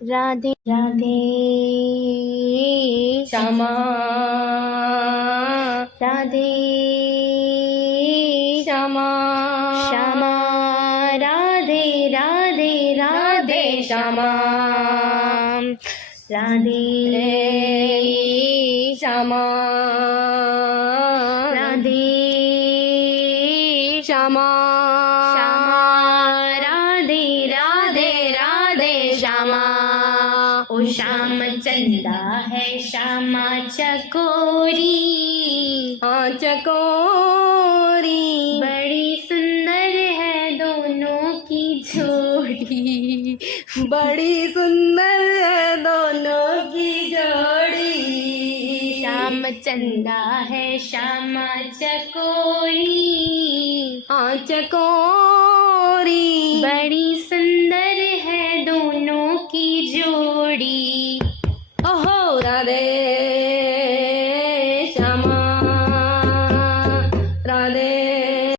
राधे राधे श्यामा राधे श्यामा श्यामा राधे राधे राधे श्यामा राधे श्यामा राधे श्यामा श्यामा राधे राधे राधे श्यामा ओ श्याम चंदा है श्यामा चकोरी चकोरी बड़ी सुंदर है दोनों की जोड़ी बड़ी सुंदर है दोनों की जोड़ी श्याम चंदा है श्यामा चकोरी चकोरी बड़ी सुंदर है दोनों की जोड़ी ओहो राधे श्यामा